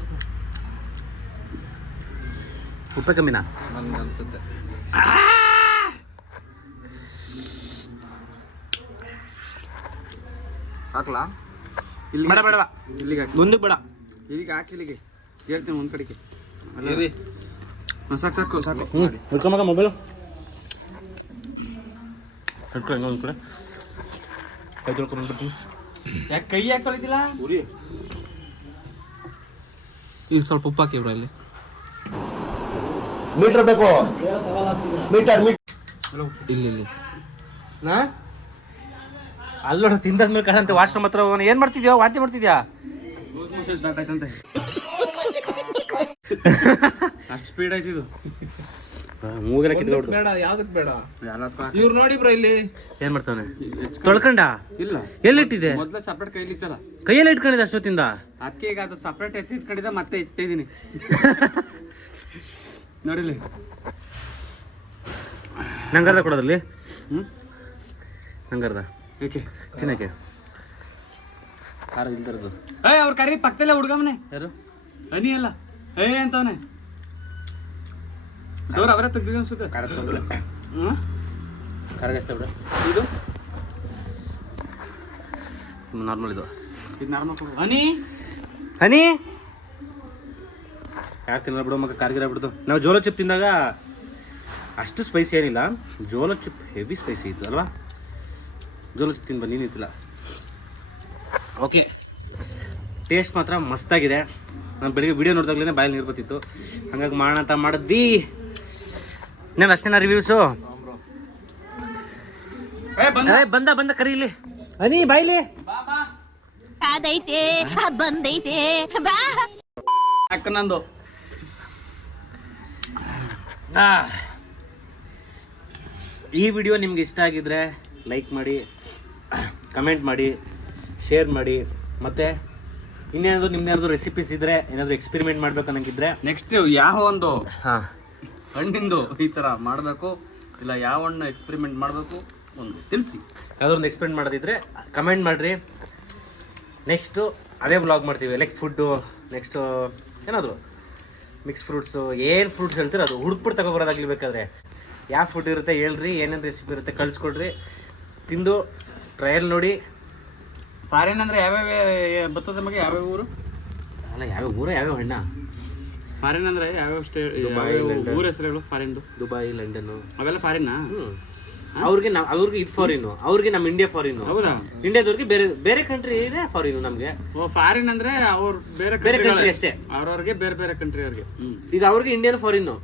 ಉಪ್ಪೆ ಕಮ್ಮಿನಾ? ನನ್ಗೆ ಅನ್ಸುತ್ತೆ. ಹಾಕ್ಲಾ? ಇಲ್ಲಿ ಬೇಡ ಬೇಡವಾ ಇಲ್ಲಿಗೆ ಹಾಕಿ ಮುಂದಕ್ಕೆ ಬೇಡ. ಇಲ್ಲಿಗೆ ಹಾಕಿ ಇಲ್ಲಿಗೆ ಹೇಳ್ತೀನಿ ಒಂದು ಕಡೆಗೆ. ಇರಿ. ಸಾಕು ಸಾಕು ಸಾಕು. ಹಿಡ್ಕೊಂಬ ಮೊಬೈಲು ಹಿಡ್ಕೊ ಹಿಂಗೆ ಒಂದು ಕಡೆ ಕೈ ತೊಳ್ಕೊಂಡು ಬಿಡ್ತೀನಿ. ಯಾಕೆ ಕೈ ಯಾಕೆ ತೊಳಿತಿಲ್ಲ? ಉರಿ ಈಗ ಸ್ವಲ್ಪ ಉಪ್ಪು ಹಾಕಿ ಬ್ರೋ ಇಲ್ಲಿ. ಇಲ್ಲಿ ಇಲ್ಲಿ ನಾ ಅಲ್ಲೋಡ ತಿಂದಾದ್ಮೇಲೆ ಕಾಣಂತೆ ವಾಶ್ರೂಮ್ ಹತ್ರ ಹೋಗೋಣ. ಏನು ಮಾಡ್ತಿದ್ಯೋ? ವಾಂತಿ ಮಾಡ್ತಿದ್ಯಾ? ಲೂಸ್ ಮೋಷನ್ ಸ್ಟಾರ್ಟ್ ಆಯ್ತಂತೆ. ಅಷ್ಟು ಸ್ಪೀಡ್ ಆಯ್ತಿದ್ದು. ಮೂಗೆಲ್ಲ ಕಿತ್ಕೊಂಡು ಬೇಡ, ಯಾವ್ದಕ್ ಬೇಡ? ಎಲ್ಲದಕ್ಕೂ ಇವ್ರು ನೋಡಿ ಬ್ರೋ ಇಲ್ಲಿ ಏನು ಮಾಡ್ತಾನೆ? ತೊಳ್ಕೊಂಡ ಇಲ್ಲ ಎಲ್ಲಿಟ್ಟಿದೆ? ಮೊದಲೇ ಸಪ್ರೇಟ್ ಕೈಲಿ ಇತ್ತಲ್ಲ ಕೈಯೆಲ್ಲ ಇಟ್ಕೊಂಡಿದ್ದೆ ಅಷ್ಟೊತ್ತಿಂದ. ಅದಕ್ಕೆ ಈಗ ಅದು ಸಪ್ರೇಟ್ ಎತ್ತಿ ಇಟ್ಕೊಂಡಿದ್ದೆ ಮತ್ತೆ ಇಟ್ಟಿದ್ದೀನಿ ನೋಡಿಲಿ. ನಂಗರ್ದ ಕೊಡೋದಲ್ಲಿ ಹ್ಞೂ ನಂಗರ್ದ ಏಕೆ ತಿನ್ನಕ್ಕೆ ಖಾರ ಇಲ್ದಿರೋದು. ಅವ್ರ ಕರಿ ಪಕ್ಕದಲ್ಲೇ ಹುಡ್ಗಮ್ಮನೆ ಯಾರು? ಹನಿ ಅಲ್ಲ ಅಂತವನೆ ಡೋರ್ ಅವರೇ ತೆಗ್ದಿದ್ದೆ ಅನ್ಸುತ್ತೆ. ಖಾರ ತೊಗೊಂಡ್ರೆ ಹ್ಞೂ ಖಾರ ಜಾಸ್ತಿ ಬಿಡ. ಇದು ನಾರ್ಮಲ್ ಇದು ಇದು ನಾರ್ಮಲ್ ಹನಿ ಹನಿ ಯಾರು ತಿನ್ನಲ್ಲ ಬಿಡು ಮಗ. ಕಾರ್ಗಿರ ಬಿಡ್ದು. ನಾವು ಜೋಲೋ ಚಿಪ್ ತಿಂದಾಗ ಅಷ್ಟು ಸ್ಪೈಸಿ ಏನಿಲ್ಲ. ಜೋಲೋ ಚಿಪ್ ಹೆವಿ ಸ್ಪೈಸಿ ಇತ್ತು ಅಲ್ವಾ? ಜೋಲೋ ಚಿಪ್ ತಿಂದು ನೀನು ಇತ್ತಿಲ್ಲ. ಓಕೆ, ಟೇಸ್ಟ್ ಮಾತ್ರ ಮಸ್ತಾಗಿದೆ. ನಾನು ಬೆಳಿಗ್ಗೆ ವಿಡಿಯೋ ನೋಡಿದಾಗಲೇ ಬಾಯಲ್ಲಿ ನೀರು ಬರ್ತಿತ್ತು. ಹಂಗಾಗಿ ಮಾಡೋಣ ಅಂತ ಮಾಡಿದ್ವಿ. ನಾನು ಅಷ್ಟೇನಾ ರಿವ್ಯೂಸು? ಬಂದ ಕರಿ ಇಲ್ಲಿ ಹನಿ ಬಾಯ್ಲಿ. ಅದೈತೆ ಬಂದೈತೆ ಬಾ ಅಕ್ಕನಂದು ಈ ವಿಡಿಯೋ ನಿಮ್ಗೆ ಇಷ್ಟ ಆಗಿದ್ರೆ ಲೈಕ್ ಮಾಡಿ, ಕಮೆಂಟ್ ಮಾಡಿ, ಶೇರ್ ಮಾಡಿ. ಮತ್ತು ಇನ್ನೇನಾದ್ರು ನಿಮ್ದೇನಾದ್ರು ರೆಸಿಪೀಸ್ ಇದ್ದರೆ, ಏನಾದರೂ ಎಕ್ಸ್ಪೆರಿಮೆಂಟ್ ಮಾಡ್ಬೇಕು ಅನ್ನೋಂಗಿದ್ರೆ ನೆಕ್ಸ್ಟ್ ಯಾವ ಒಂದು ಹಾಂ ಹಣ್ಣಿಂದು ಈ ಥರ ಮಾಡಬೇಕು ಇಲ್ಲ ಯಾವ ಹಣ್ಣು ಎಕ್ಸ್ಪೆರಿಮೆಂಟ್ ಮಾಡಬೇಕು ಒಂದು ತಿಳಿಸಿ. ಯಾವುದೋ ಒಂದು ಎಕ್ಸ್ಪೆರಿಮೆಂಟ್ ಮಾಡೋದಿದ್ರೆ ಕಮೆಂಟ್ ಮಾಡಿರಿ. ನೆಕ್ಸ್ಟು ಅದೇ ವ್ಲಾಗ್ ಮಾಡ್ತೀವಿ. ಲೈಕ್ ಫುಡ್ಡು, ನೆಕ್ಸ್ಟು ಏನಾದರೂ ಮಿಕ್ಸ್ ಫ್ರೂಟ್ಸು, ಏನು ಫ್ರೂಟ್ಸ್ ಹೇಳ್ತೀರ ಅದು ಹುಡುಕ್ಬಿಟ್ಟು ತಗೊಬರೋದಾಗಲಿ. ಬೇಕಾದರೆ ಯಾವ ಫುಡ್ ಇರುತ್ತೆ ಹೇಳ್ರಿ, ಏನೇನು ರೆಸಿಪಿ ಇರುತ್ತೆ ಕಳಿಸ್ಕೊಡ್ರಿ, ತಿಂದು ಟ್ರಯಲ್ ನೋಡಿ. ಫಾರಿನ್ ಅಂದರೆ ಯಾವ್ಯಾವ ಬರ್ತದೆ ಮಗ? ಯಾವ್ಯಾವ ಊರು? ಅಲ್ಲ ಯಾವ್ಯಾವ ಊರು, ಯಾವ್ಯಾವ ಹಣ್ಣ? ಫಾರಿನ್ ಅಂದರೆ ಯಾವ್ಯಾವ ದುಬೈ, ಲಂಡನ್. ಊರ ಹೆಸರುಗಳು ಫಾರಿನ್ದು? ದುಬೈ, ಲಂಡನ್ನು ಅವೆಲ್ಲ ಫಾರಿನ್ನಾ? ಅವ್ರಿಗೆ ಇದು ಫಾರಿನು, ಅವ್ರಿಗೆ ನಮ್ಮ ಇಂಡಿಯಾ ಫಾರಿನು. ಹೌದಾ? ಇಂಡಿಯಾದವ್ರಿಗೆ ಬೇರೆ ಬೇರೆ ಕಂಟ್ರಿ ಇದೆ ಫಾರಿನು. ನಮಗೆ ಓ ಫಾರಿನ್ ಅಂದರೆ ಅವ್ರು ಬೇರೆ ಬೇರೆ ಕಂಟ್ರಿ ಅಷ್ಟೇ. ಅವ್ರವ್ರಿಗೆ ಬೇರೆ ಬೇರೆ ಕಂಟ್ರಿ ಅವ್ರಿಗೆ. ಈಗ ಅವ್ರಿಗೆ ಇಂಡಿಯನ್ ಫಾರಿನ್ನು.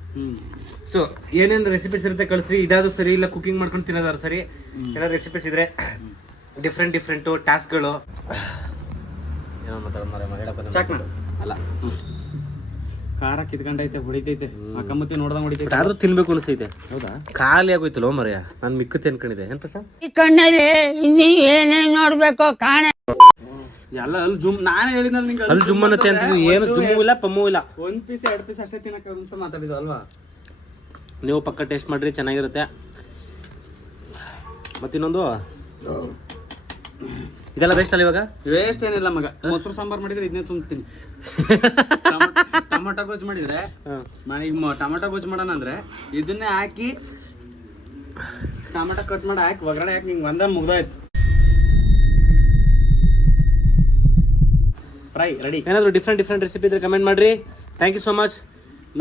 ಸೊ ಏನೇನು ರೆಸಿಪೀಸ್ ಇರುತ್ತೆ ಕಳಿಸ್ರಿ. ಇದಾದ್ರು ಸರಿ, ಇಲ್ಲ ಕುಕಿಂಗ್ ಮಾಡ್ಕೊಂಡು ತಿನ್ನೋದಾದ್ರು ಸರಿ. ಏನಾದ್ರು ರೆಸಿಪೀಸ್ ಇದ್ರೆ ಡಿಫ್ರೆಂಟು ಟಾಸ್ಕ್ಗಳು. ಏನೋ ಮಾತಾಡೋ ಹೇಳಪ್ಪ ಚಾಕ್ನ ಅಲ್ಲ ಖಾರ ಕಿತ್ಕೊಂಡೈತೆ ಹೊಡಿತೈತೆ ಅಕ್ಕಮ್ಮತ್ತಿ ನೋಡ್ದಂಗ್ ಹೊಡಿತೈತೆ. ಆದ್ರೂ ತಿನ್ಬೇಕು ಅನಿಸೈತೆ. ಹೌದಾ? ಖಾಲಿ ಆಗೋಯ್ತಲ್ಲ ಮರ್ಯ, ನಾನು ಮಿಕ್ಕತ್ತೆ ಅನ್ಕೊಂಡಿದ್ದೆ. ಏನ್ ಪ್ರಸಾದ್? ಈ ಕಣ್ಣಲ್ಲಿ ಇನ್ನೀ ಏನೇನ್ ನೋಡ್ಬೇಕು ಕಾಣೆ. ಎಲ್ಲ ಅಲ್ಲಿ ಜುಮ್ ನಾನೇ ಹೇಳಿದ್ನಲ್ಲ ನಿಂಗೆ ಅಲ್ಲಿ ಜುಮ್ಮನತ್ತೆ ಅಂತ. ಏನು ಜುಮ್ಮು ಇಲ್ಲ ಪಮ್ಮು ಇಲ್ಲ. 1 ಪೀಸ್ 2 ಪೀಸ್ ಅಷ್ಟೇ ತಿನ್ನಕ್ಕೆ ಅಂತ ಮಾತಾಡಿದ್ದು ಅಲ್ವಾ. ನೀವು ಪಕ್ಕ ಟೇಸ್ಟ್ ಮಾಡ್ರಿ, ಚೆನ್ನಾಗಿರುತ್ತೆ. ಮತ್ತಿನ್ನೊಂದು ಇದೆಲ್ಲ ವೇಸ್ಟ್ ಅಲ್ಲ ಇವಾಗ. ವೇಸ್ಟ್ ಏನಿಲ್ಲ ಮಗ. ಮೊಸರು ಸಾಂಬಾರ್ ಮಾಡಿದ್ರೆ ಇದನ್ನೇ ತುಂಬ್ತೀನಿ. ಟೊಮೊಟೊ ಗೊಜ್ಜು ಮಾಡಿದ್ರೆ ನಾನೀಗ ಟೊಮೊಟೊ ಗೊಜ್ಜು ಮಾಡೋಣ ಅಂದ್ರೆ ಇದನ್ನೇ ಹಾಕಿ ಟೊಮೊಟೊ ಕಟ್ ಮಾಡಿ ಹಾಕಿ ಒಗ್ಗರಣೆ ಹಾಕಿ ನಿಂಗೆ ಒಂದೇ ಮುಗ್ದಾಯ್ತು. Fry ready. ಏನಾದರೂ ಡಿಫ್ರೆಂಟ್ ರೆಸಿಪಿ ಇದ್ರೆ ಕಮೆಂಟ್ ಮಾಡ್ರಿ. Thank you so much.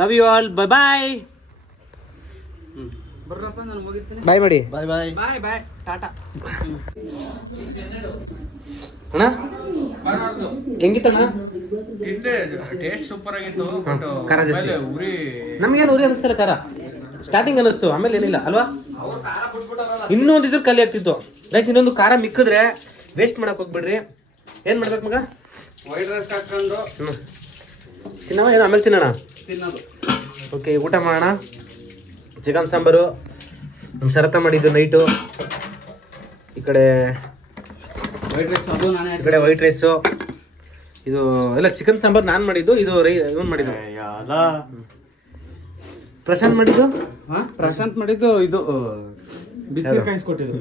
Love you all. Bye bye. ಬರ್ರಪ್ಪ ನಾನು ಹೋಗಿರ್ತೀನಿ. ಬಾಯ್ ಮಾಡಿ. ಬಾಯ್ ಬಾಯ್. ಬಾಯ್ ಬಾಯ್ ಟಾಟಾ. ಅಣ್ಣ ಹೆಂಗಿತ್ತಣ್ಣ? ಟೇಸ್ಟ್ ಸೂಪರ್ ಆಗಿತ್ತು. ಖಾರ ಜಾಸ್ತಿ. ನಮಗೇನು ಉರಿ ಅನಿಸ್ತಲ್ಲ ಖಾರ. ಸ್ಟಾರ್ಟಿಂಗ್ ಅನ್ನಿಸ್ತು, ಆಮೇಲೆ ಏನಿಲ್ಲ ಅಲ್ವಾ? ಇನ್ನೊಂದು ಇದ್ರ ಖಾಲಿ ಆಗ್ತಿತ್ತು ಗೈಸ್. ಇನ್ನೊಂದು ಖಾರ ಮಿಕ್ಕಿದ್ರೆ ವೇಸ್ಟ್ ಮಾಡಕ್ ಹೋಗ್ಬಿಡ್ರಿ. ಏನ್ ಮಾಡ್ಬೇಕು ಮಗ? ವೈಟ್ ರೈಸ್ ಹಾಕೊಂಡು ತಿನ್ನವ ಏನು ಆಮೇಲೆ ತಿನ್ನೋಣ? ತಿನ್ನೋದು. ಓಕೆ, ಊಟ ಮಾಡೋಣ. ಚಿಕನ್ ಸಾಂಬಾರು ನಮ್ಮ ಶರತ ಮಾಡಿದ್ದು ನೈಟು. ಈ ಕಡೆ ವೈಟ್ ರೈಸ್ ಅದು ನಾನೇ ಈ ಕಡೆ ವೈಟ್ ರೈಸು. ಇದು ಎಲ್ಲ ಚಿಕನ್ ಸಾಂಬಾರು ನಾನು ಮಾಡಿದ್ದು. ಇದು ಇವನು ಮಾಡಿದ್ದು, ಪ್ರಶಾಂತ್ ಮಾಡಿದ್ದು. ಪ್ರಶಾಂತ್ ಮಾಡಿದ್ದು. ಇದು ಬಿಸಿಲು ಕಾಯಿಸ್ಕೊಟ್ಟಿದ್ದು.